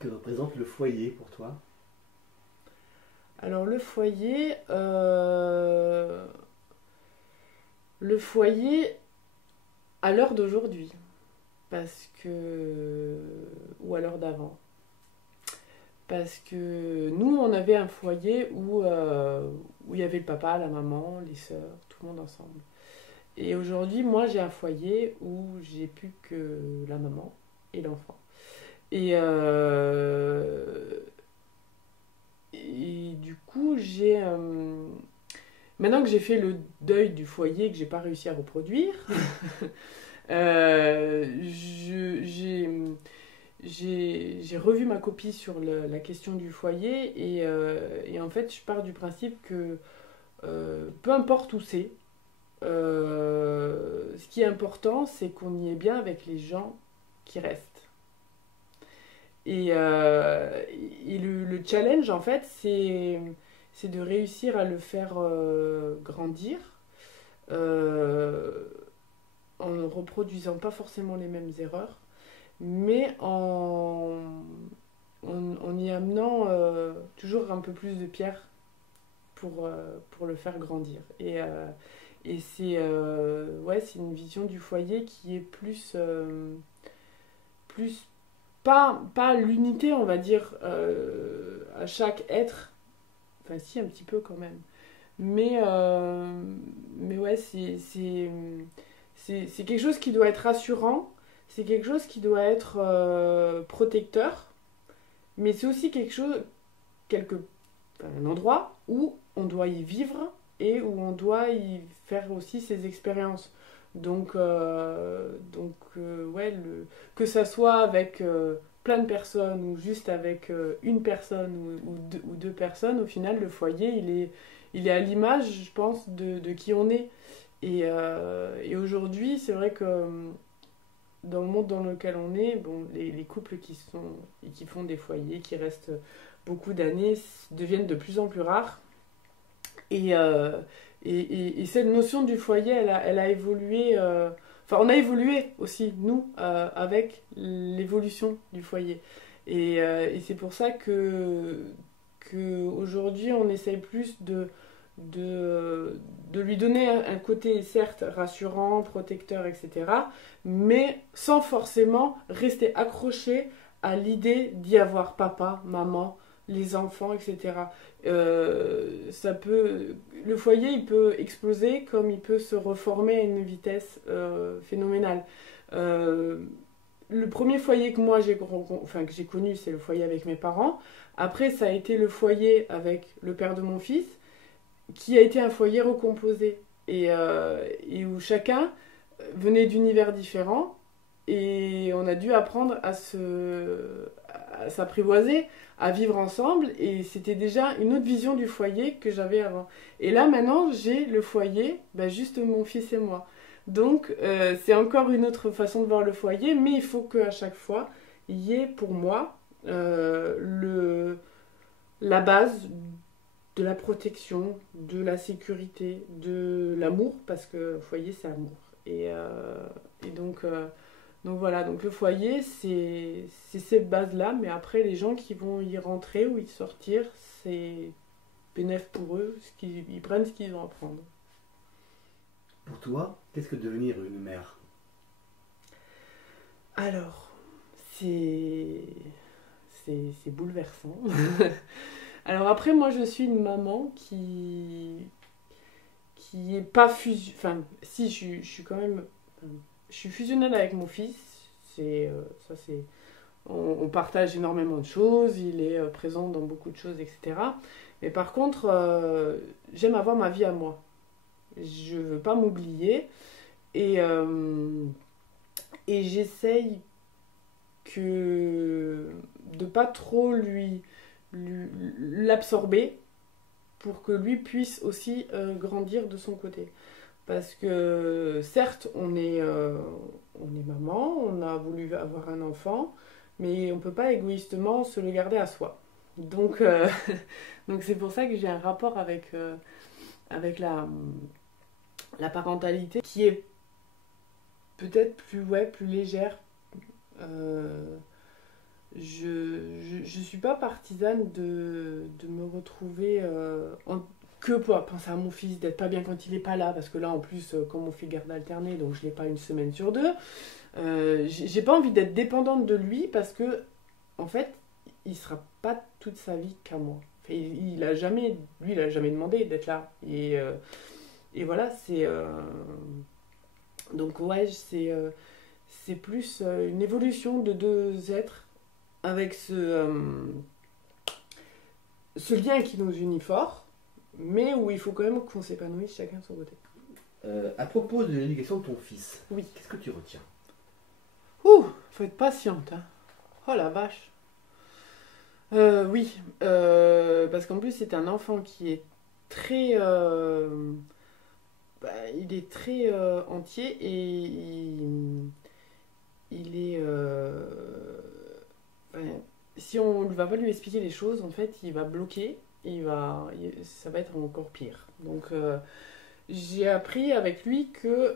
Que représente le foyer pour toi? Alors le foyer à l'heure d'aujourd'hui, parce que ou à l'heure d'avant, parce que nous on avait un foyer où il y avait le papa, la maman, les sœurs, tout le monde ensemble. Et aujourd'hui, moi j'ai un foyer où j'ai plus que la maman et l'enfant. Et, et du coup, maintenant que j'ai fait le deuil du foyer que j'ai pas réussi à reproduire, euh, je- j'ai revu ma copie sur la question du foyer et en fait, je pars du principe que peu importe où c'est, ce qui est important, c'est qu'on y est bien avec les gens qui restent. Et, euh, et le challenge, en fait, c'est de réussir à le faire grandir euh, en ne reproduisant pas forcément les mêmes erreurs, mais en y amenant toujours un peu plus de pierre pour le faire grandir. Et ouais, c'est une vision du foyer qui est plus pas l'unité, on va dire, à chaque être. Enfin, si, un petit peu quand même. Mais, euh, mais ouais, c'est quelque chose qui doit être rassurant, c'est quelque chose qui doit être protecteur, mais c'est aussi quelque, un endroit où on doit y vivre et où on doit y faire aussi ses expériences. Ouais, que ça soit avec plein de personnes ou juste avec une personne ou deux personnes, au final, le foyer, il est à l'image, je pense, de qui on est. Et aujourd'hui, c'est vrai que dans le monde dans lequel on est, bon, les couples qui font des foyers, qui restent beaucoup d'années, deviennent de plus en plus rares. Et, euh, et cette notion du foyer, elle a évolué. Enfin, on a évolué aussi, nous, avec l'évolution du foyer. Et c'est pour ça que aujourd'hui, on essaye plus de, de lui donner un côté, certes, rassurant, protecteur, etc., mais sans forcément rester accroché à l'idée d'y avoir papa, maman, les enfants, etc. Le foyer, il peut exploser comme il peut se reformer à une vitesse phénoménale. Euh, le premier foyer que moi que j'ai connu, c'est le foyer avec mes parents. Après, ça a été le foyer avec le père de mon fils, qui a été un foyer recomposé et où chacun venait d'univers différents et on a dû apprendre à s'apprivoiser, à vivre ensemble et c'était déjà une autre vision du foyer que j'avais avant. Et là maintenant j'ai le foyer, bah, juste mon fils et moi. Donc c'est encore une autre façon de voir le foyer, mais il faut qu'à chaque fois il y ait pour moi la base de la protection, de la sécurité, de l'amour, parce que foyer c'est amour. Et donc voilà, donc le foyer c'est cette base-là, mais après les gens qui vont y rentrer ou y sortir, c'est bénéf pour eux, ils prennent ce qu'ils ont à prendre. Pour toi, qu'est-ce que devenir une mère? Alors, c'est c'est bouleversant. Alors après, moi je suis une maman qui est pas fusion. Enfin, si, je suis quand même. Je suis fusionnelle avec mon fils. Ça, c'est. On partage énormément de choses. Il est présent dans beaucoup de choses, etc. Mais par contre, j'aime avoir ma vie à moi. Je veux pas m'oublier. Et, euh, et j'essaye de pas trop l'absorber pour que lui puisse aussi grandir de son côté. Parce que certes, on est maman, on a voulu avoir un enfant, mais on ne peut pas égoïstement se le garder à soi. Donc donc c'est pour ça que j'ai un rapport avec la parentalité qui est peut-être plus, ouais, plus légère, euh, je suis pas partisane de me retrouver que pour penser à mon fils, d'être pas bien quand il est pas là, parce que là en plus, comme on fait garde alternée, donc je l'ai pas une semaine sur deux, j'ai pas envie d'être dépendante de lui parce que en fait, il sera pas toute sa vie qu'à moi. Enfin, lui, il a jamais demandé d'être là. Et voilà, donc ouais, c'est plus une évolution de deux êtres avec ce lien qui nous unit fort, mais où il faut quand même qu'on s'épanouisse chacun de son côté. À propos de l'éducation de ton fils, Oui. qu'est-ce que tu retiens? Ouh, faut être patiente, hein. Oh la vache. Oui, parce qu'en plus c'est un enfant qui est très, il est très entier et il est, enfin, si on ne va pas lui expliquer les choses, en fait, il va bloquer et ça va être encore pire. Donc j'ai appris avec lui que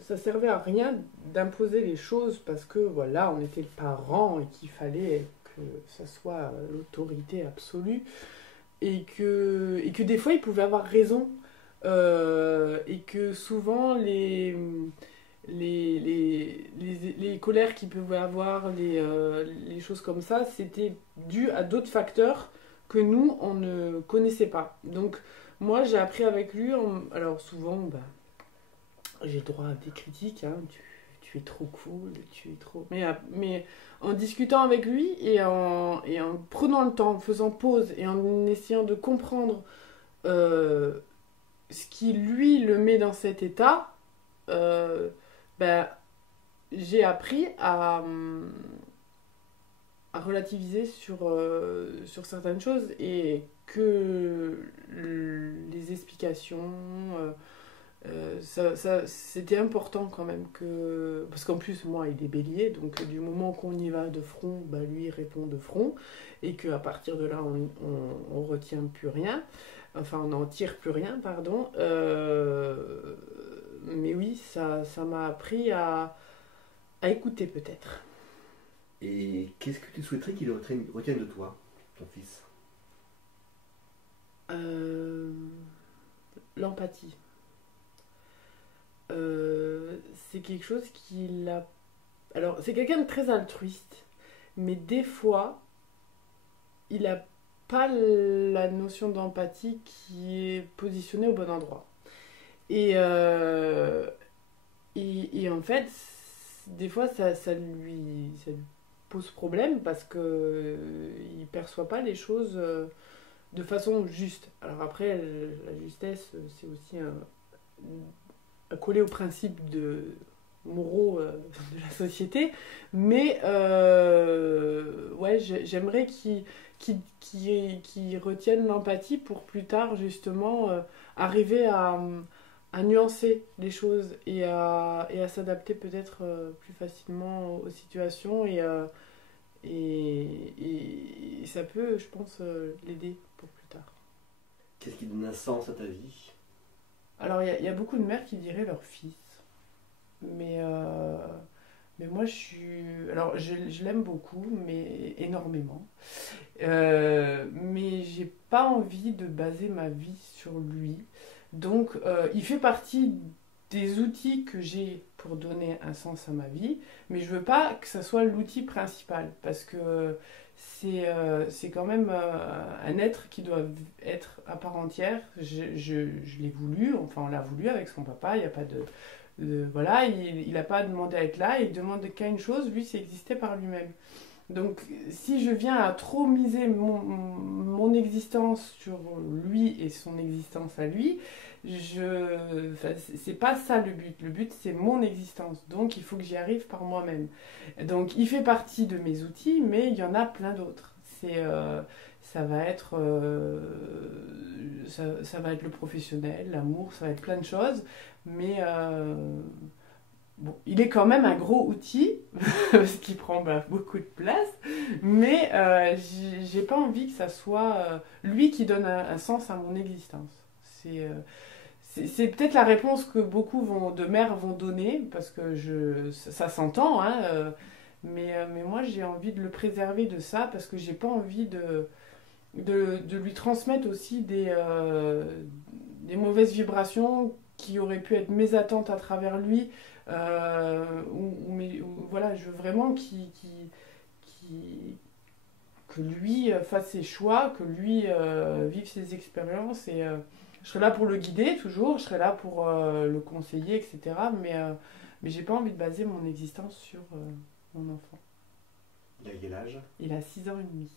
ça servait à rien d'imposer les choses parce que voilà, on était le parent et qu'il fallait que ça soit l'autorité absolue et que des fois il pouvait avoir raison et que souvent les colères qu'il pouvait avoir, les choses comme ça, c'était dû à d'autres facteurs que nous, on ne connaissait pas. Donc moi j'ai appris avec lui, alors souvent, j'ai droit à des critiques, hein, tu es trop cool, tu es trop... Mais en discutant avec lui et en prenant le temps, en faisant pause et en essayant de comprendre ce qui, lui, le met dans cet état, ben, j'ai appris à relativiser sur certaines choses et que les explications... c'était important quand même parce qu'en plus moi il est bélier donc du moment qu'on y va de front lui il répond de front et qu'à partir de là on retient plus rien, enfin on n'en tire plus rien pardon, mais oui ça m'a appris à écouter peut-être. Et qu'est-ce que tu souhaiterais qu'il retienne de toi, ton fils? L'empathie. C'est quelque chose qu'il a... Alors, c'est quelqu'un de très altruiste, mais des fois, il n'a pas la notion d'empathie qui est positionnée au bon endroit. Et en fait, des fois, ça lui pose problème parce qu'il ne perçoit pas les choses de façon juste. Alors après, la justesse, c'est aussi coller aux principes moraux de la société, mais ouais, j'aimerais qu'ils retiennent l'empathie pour plus tard justement arriver à nuancer les choses et à s'adapter peut-être plus facilement aux situations et ça peut, je pense, l'aider pour plus tard. Qu'est-ce qui donne un sens à ta vie? Alors, il y a beaucoup de mères qui diraient leur fils. Mais moi, alors, je l'aime beaucoup, mais énormément. Mais j'ai pas envie de baser ma vie sur lui. Donc, il fait partie des outils que j'ai pour donner un sens à ma vie. Mais je veux pas que ça soit l'outil principal. Parce que c'est quand même un être qui doit être à part entière. Je l'ai voulu, enfin on l'a voulu avec son papa, il n'y a pas voilà, il n'a pas demandé à être là, il demande qu'à une chose, lui c'est exister par lui-même. Donc si je viens à trop miser mon existence sur lui et son existence à lui, c'est pas ça le but. Le but c'est mon existence, donc il faut que j'y arrive par moi-même. Donc il fait partie de mes outils, mais il y en a plein d'autres. Ça va être ça va être le professionnel, l'amour, ça va être plein de choses, mais bon, il est quand même un gros outil parce qu'il prend beaucoup de place, mais j'ai pas envie que ça soit lui qui donne un sens à mon existence. c'est peut-être la réponse que beaucoup de mères vont donner, parce que ça s'entend, hein, mais moi j'ai envie de le préserver de ça, parce que j'ai pas envie de lui transmettre aussi des mauvaises vibrations qui auraient pu être mes attentes à travers lui. Voilà, je veux vraiment que lui fasse ses choix, que lui vive ses expériences. Et je serai là pour le guider toujours, je serai là pour le conseiller, etc. Mais j'ai pas envie de baser mon existence sur mon enfant. Il a quel âge? Il a 6 ans et demi.